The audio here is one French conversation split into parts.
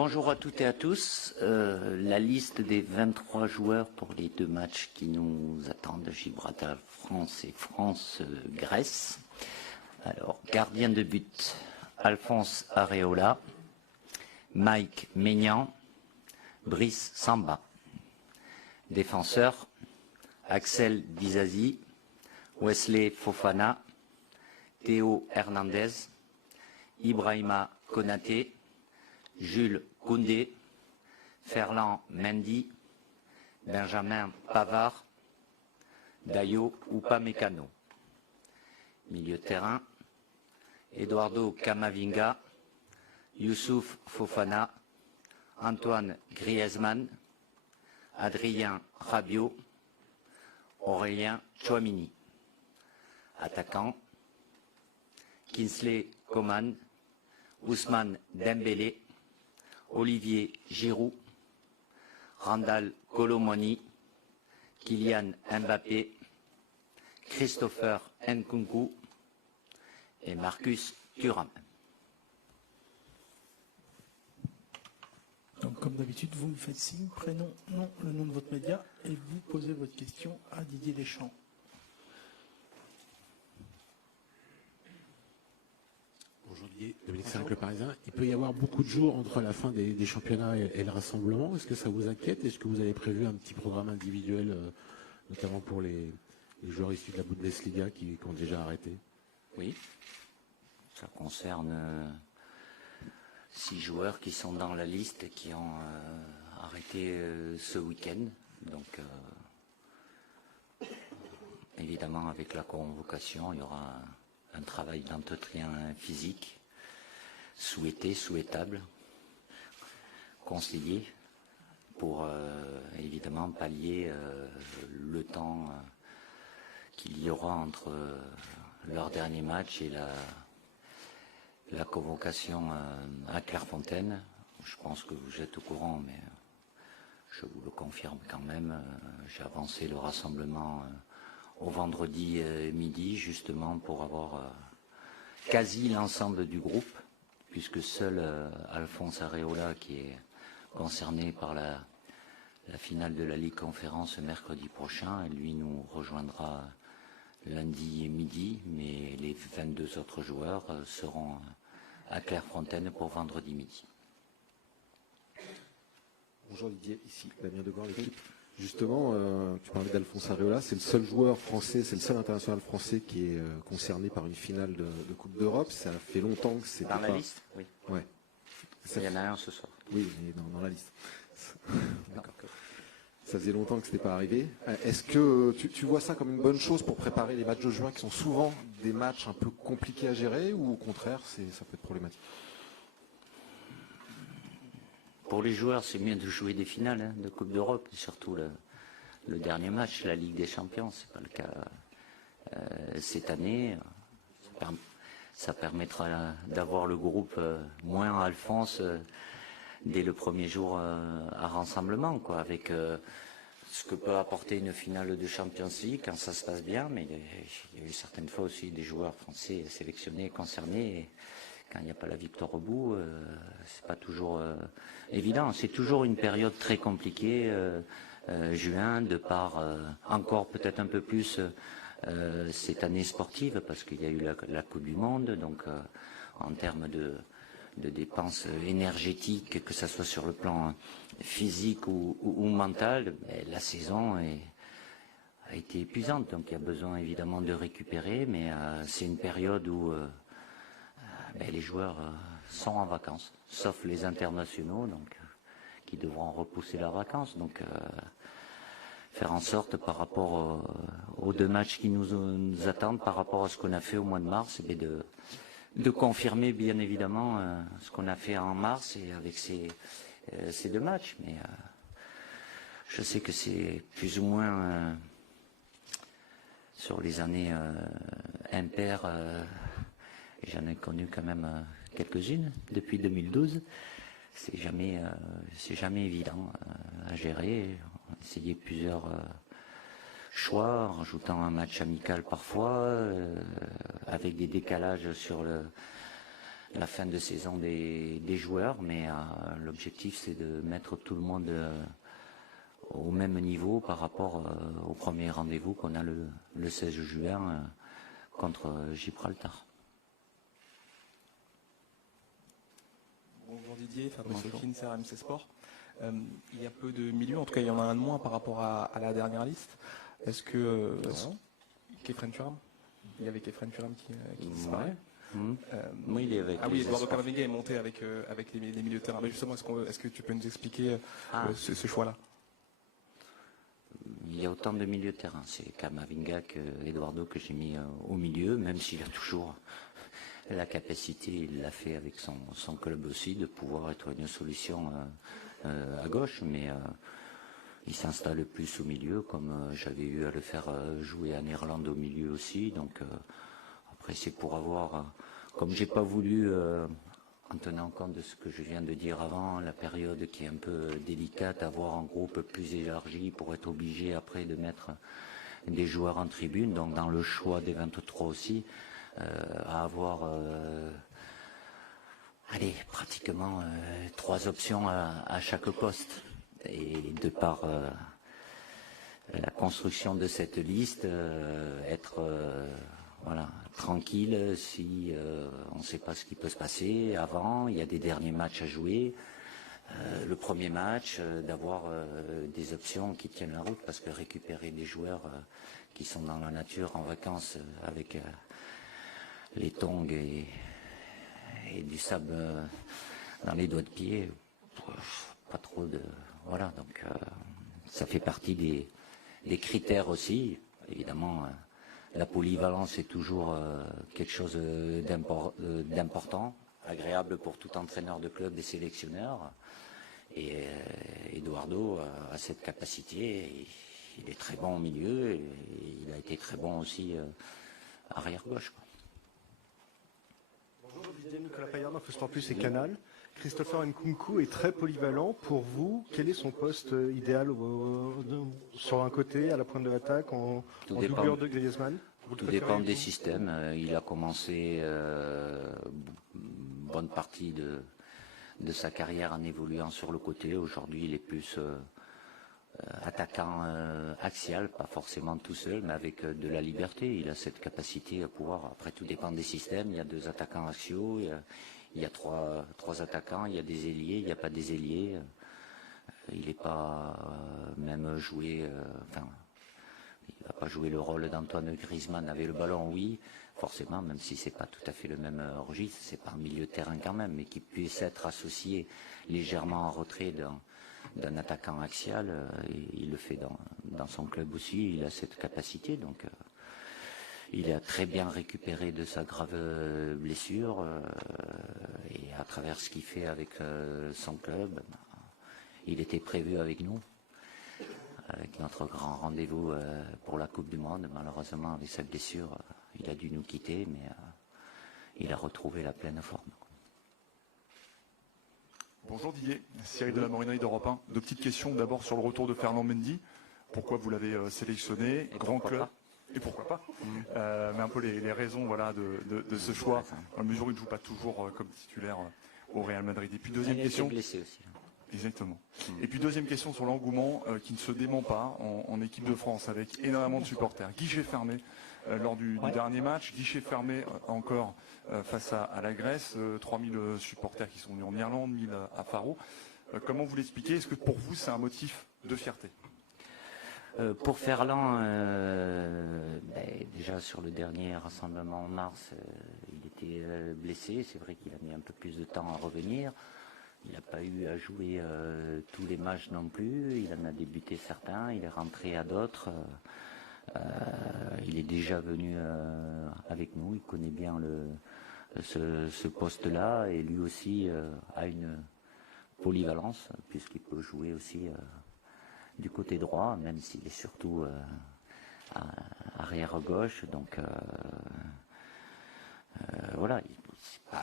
Bonjour à toutes et à tous. La liste des 23 joueurs pour les deux matchs qui nous attendent, Gibraltar-France et France-Grèce. Alors, gardien de but, Alphonse Areola, Mike Maignan, Brice Samba. Défenseur, Axel Disasi, Wesley Fofana, Théo Hernandez, Ibrahima Konaté, Jules Koundé, Ferland Mendy, Benjamin Pavard, Dayo Upamecano. Milieu de terrain, Eduardo Camavinga, Youssouf Fofana, Antoine Griezmann, Adrien Rabiot, Aurélien Tchouameni. Attaquant, Kingsley Coman, Ousmane Dembélé, Olivier Giroud, Randal Colomoni, Kylian Mbappé, Christopher Nkunku et Marcus Thuram. Donc, comme d'habitude, vous me faites signe, prénom, nom, le nom de votre média, et vous posez votre question à Didier Deschamps. Bonjour Didier, Dominique Saint, le Parisien. Il peut y avoir beaucoup de jours entre la fin des championnats et le rassemblement. Est-ce que ça vous inquiète? Est-ce que vous avez prévu un petit programme individuel, notamment pour les joueurs issus de la Bundesliga qui ont déjà arrêté? Oui, ça concerne 6 joueurs qui sont dans la liste et qui ont arrêté ce week-end. Donc, évidemment, avec la convocation, il y aura un travail d'entretien physique souhaitable, conseillé, pour évidemment pallier le temps qu'il y aura entre leur dernier match et la convocation à Clairefontaine. Je pense que vous êtes au courant, mais je vous le confirme quand même. J'ai avancé le rassemblement au vendredi midi, justement pour avoir quasi l'ensemble du groupe, puisque seul Alphonse Areola, qui est concerné par la finale de la Ligue Conférence mercredi prochain, lui nous rejoindra lundi midi, mais les 22 autres joueurs seront à Clairefontaine pour vendredi midi. Bonjour Didier, ici Damien Degand, l'équipe. Justement, tu parlais d'Alphonse Areola, c'est le seul joueur français, c'est le seul international français qui est concerné par une finale de Coupe d'Europe. Ça fait longtemps que c'est dans la liste. Oui. Ouais. Il y en a un ce soir. Oui, mais dans la liste. D'accord. Ça faisait longtemps que ce n'était pas arrivé. Est-ce que tu vois ça comme une bonne chose pour préparer les matchs de juin qui sont souvent des matchs un peu compliqués à gérer, ou au contraire, ça peut être problématique? Pour les joueurs, c'est mieux de jouer des finales de Coupe d'Europe, surtout le dernier match, la Ligue des Champions. C'est pas le cas cette année. Ça permettra d'avoir le groupe moins Alphonse dès le premier jour à rassemblement, quoi, avec ce que peut apporter une finale de Champions League quand ça se passe bien. Mais il y a eu certaines fois aussi des joueurs français sélectionnés, concernés. Et quand il n'y a pas la victoire au bout, c'est pas toujours évident. C'est toujours une période très compliquée, juin, de par encore peut-être un peu plus cette année sportive, parce qu'il y a eu la Coupe du Monde, donc en termes de dépenses énergétiques, que ce soit sur le plan physique ou mental, la saison a été épuisante, donc il y a besoin évidemment de récupérer, mais c'est une période où les joueurs sont en vacances, sauf les internationaux, donc qui devront repousser leurs vacances. Donc faire en sorte, par rapport aux 2 matchs qui nous attendent, par rapport à ce qu'on a fait au mois de mars, de confirmer bien évidemment ce qu'on a fait en mars et avec ces 2 matchs. Mais je sais que c'est plus ou moins sur les années impaires. J'en ai connu quand même quelques-unes depuis 2012. C'est jamais évident à gérer. On a essayé plusieurs choix, en rajoutant un match amical parfois, avec des décalages sur la fin de saison des joueurs, mais l'objectif c'est de mettre tout le monde au même niveau par rapport au premier rendez-vous qu'on a le 16 juin contre Gibraltar. Bonjour Didier, Fabrice Hawkins, RMC Sport. Il y a peu de milieux, en tout cas il y en a un de moins par rapport à la dernière liste. Est-ce que Kefren Turam, il y avait Kefren Turam qui disparaît. Oui, il est avec Eduardo Camavinga est monté avec les milieux de terrain. Mais justement, est-ce que tu peux nous expliquer ce choix-là? Il y a autant de milieux de terrain. C'est Camavinga que Eduardo que j'ai mis au milieu, même s'il a toujours la capacité, il l'a fait avec son club aussi, de pouvoir être une solution à gauche, mais il s'installe plus au milieu, comme j'avais eu à le faire jouer en Irlande au milieu aussi. Donc après c'est pour avoir, comme j'ai pas voulu, en tenant compte de ce que je viens de dire avant, la période qui est un peu délicate, avoir un groupe plus élargi pour être obligé après de mettre des joueurs en tribune, donc dans le choix des 23 aussi, à avoir pratiquement 3 options à chaque poste. Et de par la construction de cette liste, être tranquille si on ne sait pas ce qui peut se passer avant, il y a des derniers matchs à jouer. Le premier match, d'avoir des options qui tiennent la route, parce que récupérer des joueurs qui sont dans la nature en vacances avec les tongs et du sable dans les doigts de pied, pas trop de... Voilà, donc ça fait partie des critères aussi. Évidemment, la polyvalence est toujours quelque chose d'important, agréable pour tout entraîneur de club et sélectionneur. Et Eduardo a cette capacité. Il est très bon au milieu et il a été très bon aussi arrière-gauche. Bonjour Didier, Nicolas Paillard, Sport Plus et Canal. Christopher Nkunku est très polyvalent. Pour vous, quel est son poste idéal sur un côté, à la pointe de l'attaque, en doublure de Griezmann? Tout dépend des systèmes. Il a commencé une bonne partie de sa carrière en évoluant sur le côté. Aujourd'hui, il est plus attaquant axial, pas forcément tout seul, mais avec de la liberté. Il a cette capacité à pouvoir, après tout dépend des systèmes, il y a 2 attaquants axiaux, il y a 3 attaquants, il y a des ailiers, il n'y a pas des ailiers. Il n'est pas même joué, il ne va pas jouer le rôle d'Antoine Griezmann avec le ballon, oui, forcément, même si c'est pas tout à fait le même registre, c'est pas un milieu de terrain quand même, mais qui puisse être associé légèrement en retrait d'un attaquant axial, il le fait dans son club aussi, il a cette capacité, donc il a très bien récupéré de sa grave blessure, et à travers ce qu'il fait avec son club, il était prévu avec nous, avec notre grand rendez-vous pour la Coupe du Monde. Malheureusement, avec sa blessure, il a dû nous quitter, mais il a retrouvé la pleine forme. Bonjour Didier, Cyril de la Morinerie d'Europe 1. 2 petites questions. D'abord sur le retour de Fernand Mendy. Pourquoi vous l'avez sélectionné? Grand club. Et pourquoi pas mais un peu les raisons de ce choix, dans la mesure où il ne joue pas toujours comme titulaire au Real Madrid. Et puis deuxième question. Blessé aussi. Exactement. Et puis deuxième question sur l'engouement qui ne se dément pas en équipe de France, avec énormément de supporters. Guichet fermé lors du dernier match, guichet fermé encore face à la Grèce, 3000 supporters qui sont venus en Irlande, 1000 à Faro. Comment vous l'expliquez? Est-ce que pour vous c'est un motif de fierté? Pour Ferland, déjà sur le dernier rassemblement en mars, il était blessé. C'est vrai qu'il a mis un peu plus de temps à revenir. Il n'a pas eu à jouer tous les matchs non plus. Il en a débuté certains, il est rentré à d'autres. Il est déjà venu avec nous, il connaît bien ce poste-là et lui aussi a une polyvalence puisqu'il peut jouer aussi du côté droit, même s'il est surtout arrière gauche. Donc voilà,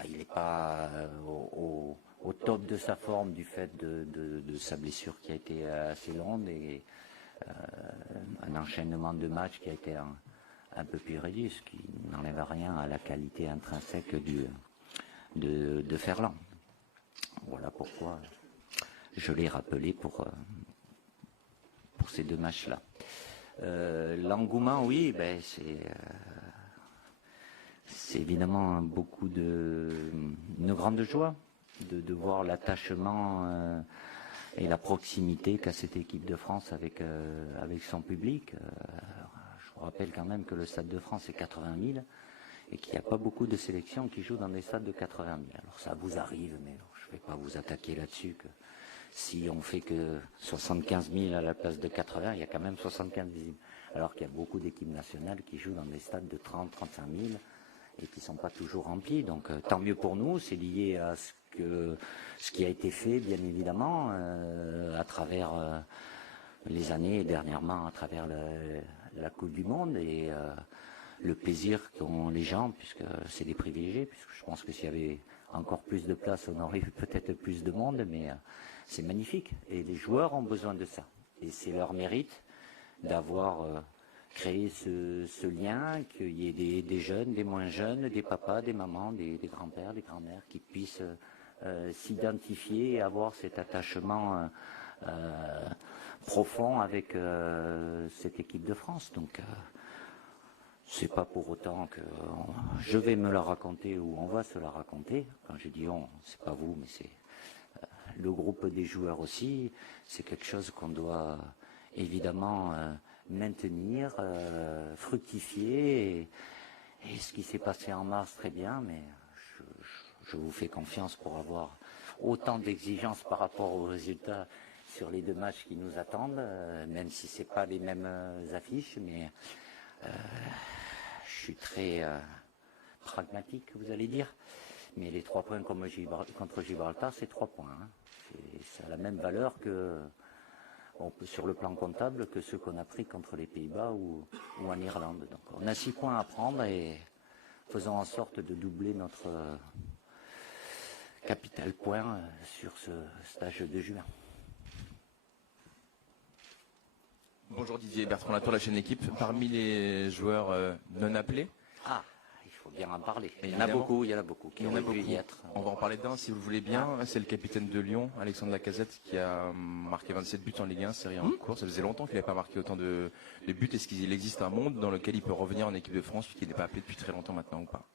il n'est pas au top de sa forme du fait de sa blessure qui a été assez longue et un enchaînement de matchs qui a été un peu plus réduit, ce qui n'enlève rien à la qualité intrinsèque de Ferland. Voilà pourquoi je l'ai rappelé pour ces 2 matchs-là. L'engouement, oui, c'est évidemment beaucoup une grande joie de voir l'attachement et la proximité qu'a cette équipe de France avec son public. Je vous rappelle quand même que le Stade de France est 80 000 et qu'il n'y a pas beaucoup de sélections qui jouent dans des stades de 80 000. Alors ça vous arrive, mais je ne vais pas vous attaquer là-dessus. Que si on fait que 75 000 à la place de 80, il y a quand même 75 000. Alors qu'il y a beaucoup d'équipes nationales qui jouent dans des stades de 30 35 000 et qui ne sont pas toujours remplis. Donc tant mieux pour nous, c'est lié à ce qui a été fait, bien évidemment, à travers les années et dernièrement à travers la Coupe du Monde et le plaisir qu'ont les gens, puisque c'est des privilégiés, puisque je pense que s'il y avait encore plus de place, on aurait eu peut-être plus de monde, mais c'est magnifique. Et les joueurs ont besoin de ça. Et c'est leur mérite d'avoir créé ce lien, qu'il y ait des jeunes, des moins jeunes, des papas, des mamans, des grands-pères, des grands-mères qui puissent s'identifier et avoir cet attachement profond avec cette équipe de France. Donc c'est pas pour autant que je vais me la raconter ou on va se la raconter. Quand je dis on, c'est pas vous, mais c'est le groupe des joueurs aussi. C'est quelque chose qu'on doit évidemment maintenir, fructifier. Et ce qui s'est passé en mars, très bien, mais je vous fais confiance pour avoir autant d'exigences par rapport aux résultats sur les 2 matchs qui nous attendent, même si c'est pas les mêmes affiches, mais je suis très pragmatique, vous allez dire. Mais les 3 points contre Gibraltar, c'est 3 points. Hein. C'est à la même valeur sur le plan comptable que ceux qu'on a pris contre les Pays-Bas ou en Irlande. Donc on a 6 points à prendre et faisons en sorte de doubler notre capital point sur ce stage de juin. Bonjour Didier, Bertrand Latour, la chaîne Équipe. Parmi les joueurs non appelés, il faut bien en parler. Il y en a beaucoup qui auraient pu y être. On va en parler d'un si vous le voulez bien. C'est le capitaine de Lyon, Alexandre Lacazette, qui a marqué 27 buts en Ligue 1, série en cours. Ça faisait longtemps qu'il n'avait pas marqué autant de buts. Est-ce qu'il existe un monde dans lequel il peut revenir en équipe de France, puisqu'il n'est pas appelé depuis très longtemps maintenant ou pas?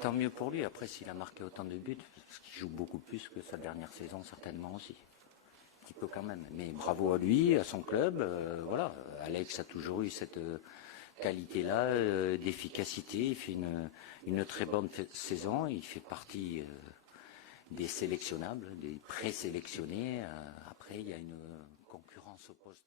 Tant mieux pour lui. Après, s'il a marqué autant de buts, parce qu'il joue beaucoup plus que sa dernière saison, certainement aussi. Un petit peu quand même. Mais bravo à lui, à son club. Voilà. Alex a toujours eu cette qualité-là, d'efficacité. Il fait une très bonne saison. Il fait partie des sélectionnables, des présélectionnés. Après, il y a une concurrence au poste.